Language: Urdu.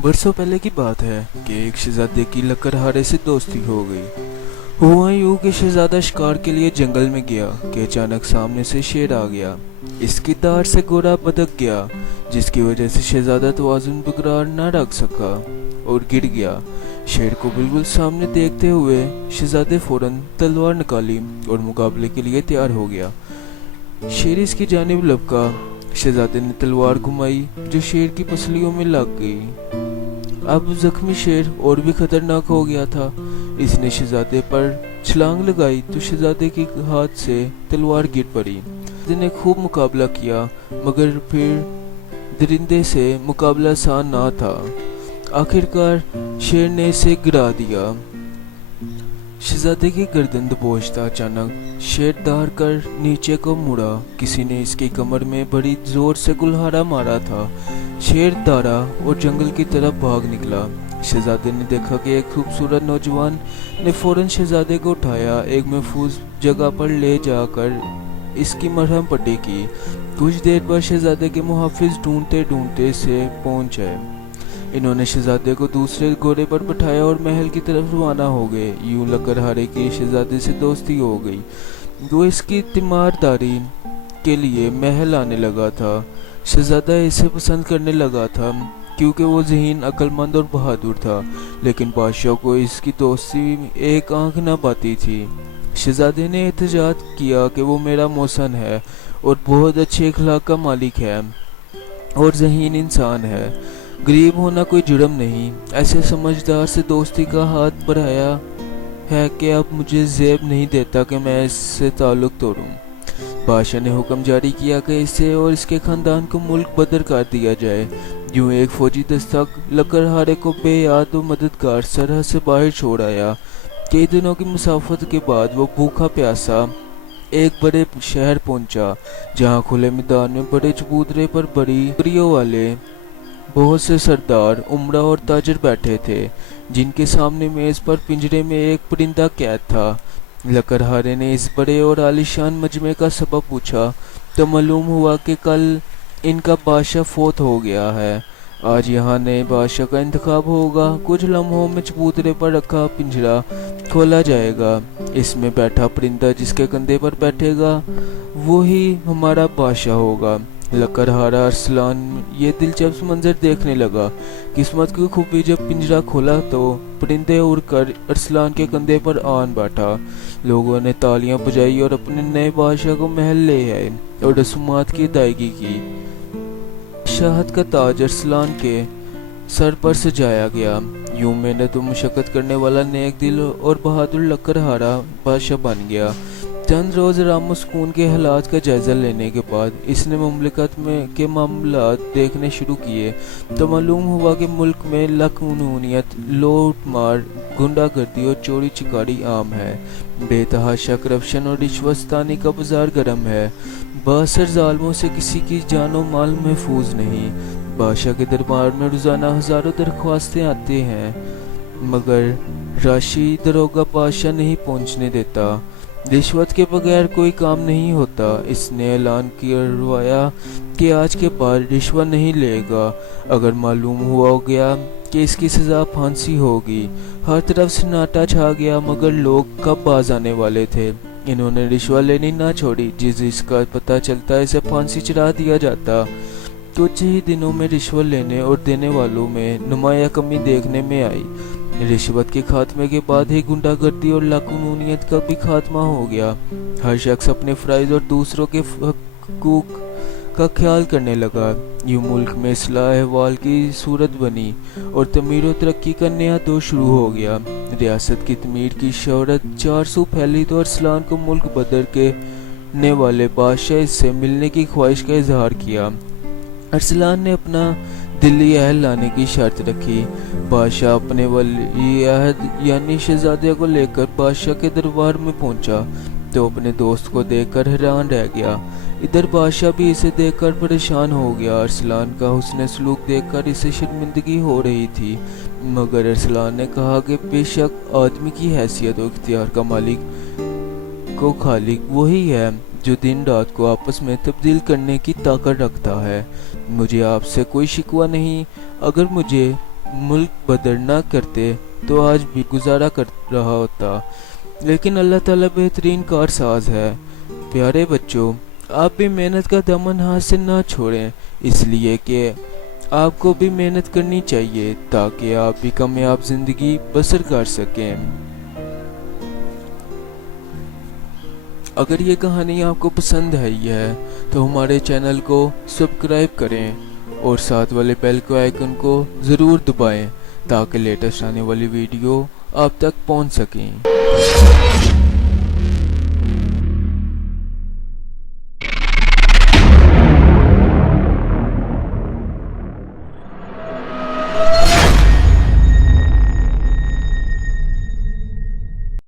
برسوں پہلے کی بات ہے کہ ایک شہزادے کی لکڑہارے سے دوستی ہو گئی۔ ہوا یوں کہ شہزادہ شکار کے لیے جنگل میں گیا کہ اچانک سامنے سے شیر آ گیا۔ اس کی داڑھ سے گھوڑا بھٹک گیا، جس کی وجہ سے شہزادہ توازن برقرار نہ رکھ سکا اور گر گیا۔ شیر کو بالکل سامنے دیکھتے ہوئے شہزادے فوراً تلوار نکالی اور مقابلے کے لیے تیار ہو گیا۔ شیر اس کی جانب لپکا، شہزادے نے تلوار گھمائی جو شیر کی پسلیوں میں لگ گئی۔ اب زخمی شیر اور بھی خطرناک ہو گیا تھا۔ اس نے شہزادے پر چھلانگ لگائی تو شہزادے کے ہاتھ سے تلوار گر پڑی۔ شہزادے نے خوب مقابلہ کیا مگر پھر درندے سے مقابلہ آسان نہ تھا۔ آخرکار شیر نے اسے گرا دیا۔ شہزادے کی گردن دبوچ تھا۔ اچانک شیر دہڑ کر نیچے کو مڑا۔ کسی نے اس کی کمر میں بڑی زور سے کلہاڑا مارا تھا۔ شیر دوڑا اور جنگل کی طرف بھاگ نکلا۔ شہزادے نے دیکھا کہ ایک خوبصورت نوجوان نے فوراً شہزادے کو اٹھایا، ایک محفوظ جگہ پر لے جا کر اس کی مرہم پٹی کی۔ کچھ دیر بعد شہزادے کے محافظ ڈھونڈتے ڈھونڈتے سے پہنچ گئے۔ انہوں نے شہزادے کو دوسرے گھوڑے پر بٹھایا اور محل کی طرف روانہ ہو گئے۔ یوں لکڑہارے کی شہزادے سے دوستی ہو گئی۔ وہ اس کی تیمارداری کے لیے محل آنے لگا تھا۔ شہزادہ اسے پسند کرنے لگا تھا کیونکہ وہ ذہین، عقل مند اور بہادر تھا، لیکن بادشاہ کو اس کی دوستی ایک آنکھ نہ پاتی تھی۔ شہزادے نے احتجاج کیا کہ وہ میرا محسن ہے اور بہت اچھے اخلاق کا مالک ہے اور ذہین انسان ہے۔ غریب ہونا کوئی جرم نہیں۔ ایسے سمجھدار سے دوستی کا ہاتھ بڑھایا ہے کہ اب مجھے زیب نہیں دیتا کہ میں اس سے تعلق توڑوں۔ بادشاہ نے حکم جاری کیا کہ اسے اور اس کے خاندان کو ملک بدر کر دیا جائے۔ یوں ایک فوجی دستہ لکڑہارے کو بے یاد و مددگار سرحد سے باہر چھوڑ آیا۔ کئی دنوں کی مسافت کے بعد وہ بھوکا پیاسا ایک بڑے شہر پہنچا، جہاں کھلے میدان میں بڑے چبوترے پر بڑی بکریوں والے بہت سے سردار، امراء اور تاجر بیٹھے تھے، جن کے سامنے میز پر پنجرے میں ایک پرندہ قید تھا۔ لکڑہارے نے اس بڑے اور عالیشان مجمع کا سبب پوچھا تو معلوم ہوا کہ کل ان کا بادشاہ فوت ہو گیا ہے۔ آج یہاں نئے بادشاہ کا انتخاب ہوگا۔ کچھ لمحوں میں چبوترے پر رکھا پنجرا کھولا جائے گا۔ اس میں بیٹھا پرندہ جس کے کندھے پر بیٹھے گا وہی ہمارا بادشاہ ہوگا۔ لکڑہارا ارسلان یہ دلچسپ منظر دیکھنے لگا۔ قسمت کی خوبی، جب پنجرا کھولا تو پرندے اڑ کر ارسلان کے کندھے پر آن بیٹھا۔ لوگوں نے تالیاں بجائی اور اپنے نئے بادشاہ کو محل لے آئے اور رسومات کی ادائیگی کی۔ شاہد کا تاج ارسلان کے سر پر سجایا گیا۔ یوں محنت و مشقت کرنے والا نیک دل اور بہادر لکڑہارا بادشاہ بن گیا۔ چند روز آرام و سکون کے حالات کا جائزہ لینے کے بعد اس نے مملکت کے معاملات دیکھنے شروع کیے تو معلوم ہوا کہ ملک میں لقانونیت، لوٹ مار، گنڈا گردی اور چوری چکاری عام ہے۔ بے تحاشا کرپشن اور رشوت ستانی کا بازار گرم ہے۔ بااثر ظالموں سے کسی کی جان و مال محفوظ نہیں۔ بادشاہ کے دربار میں روزانہ ہزاروں درخواستیں آتی ہیں مگر راشی داروگہ بادشاہ نہیں پہنچنے دیتا۔ رشوت کے بغیر کوئی کام نہیں ہوتا۔ اس نے اعلان کروایا کہ آج کے بعد رشوت نہیں لے گا۔ اگر معلوم ہوا گیا کہ اس کی سزا پھانسی ہوگی۔ ہر طرف سناٹا چھا گیا مگر لوگ کب باز آنے والے تھے۔ انہوں نے رشوت لینی نہ چھوڑی۔ جس کا پتہ چلتا اسے پھانسی چڑھا دیا جاتا۔ کچھ ہی دنوں میں رشوت لینے اور دینے والوں میں نمایاں کمی دیکھنے میں آئی۔ رشوت کے خاتمے کے بعد ہی گنڈا گردی اور لاقانونیت کا بھی خاتمہ ہو گیا۔ ہر شخص اپنے فرائض اور دوسروں کے حقوق کا خیال کرنے لگا۔ یوں ملک میں اصلاح احوال کی صورت بنی اور تعمیر و ترقی کا نیا دور شروع ہو گیا۔ ریاست کی تعمیر کی شہرت چارسو پھیلی تو ارسلان کو ملک بدر کرنے والے بادشاہ سے ملنے کی خواہش کا اظہار کیا۔ ارسلان نے اپنا دلی اہل لانے کی شرط رکھی۔ بادشاہ اپنے ولی عہد یعنی شہزادے کو لے کر بادشاہ کے دربار میں پہنچا تو اپنے دوست کو دیکھ کر حیران رہ گیا۔ ادھر بادشاہ بھی اسے دیکھ کر پریشان ہو گیا۔ ارسلان کا حسن سلوک دیکھ کر اسے شرمندگی ہو رہی تھی مگر ارسلان نے کہا کہ بے شک آدمی کی حیثیت و اختیار کا مالک کو خالق وہی ہے جو دن رات کو آپس میں تبدیل کرنے کی طاقت رکھتا ہے۔ مجھے آپ سے کوئی شکوہ نہیں۔ اگر مجھے ملک بدر نہ کرتے تو آج بھی گزارا کر رہا ہوتا، لیکن اللہ تعالیٰ بہترین کارساز ہے۔ پیارے بچوں، آپ بھی محنت کا دامن ہاتھ سے نہ چھوڑیں، اس لیے کہ آپ کو بھی محنت کرنی چاہیے تاکہ آپ بھی کامیاب زندگی بسر کر سکیں۔ اگر یہ کہانی آپ کو پسند آئی ہے تو ہمارے چینل کو سبسکرائب کریں اور ساتھ والے بیل کے آئیکن کو ضرور دبائیں تاکہ لیٹسٹ آنے والی ویڈیو آپ تک پہنچ سکیں۔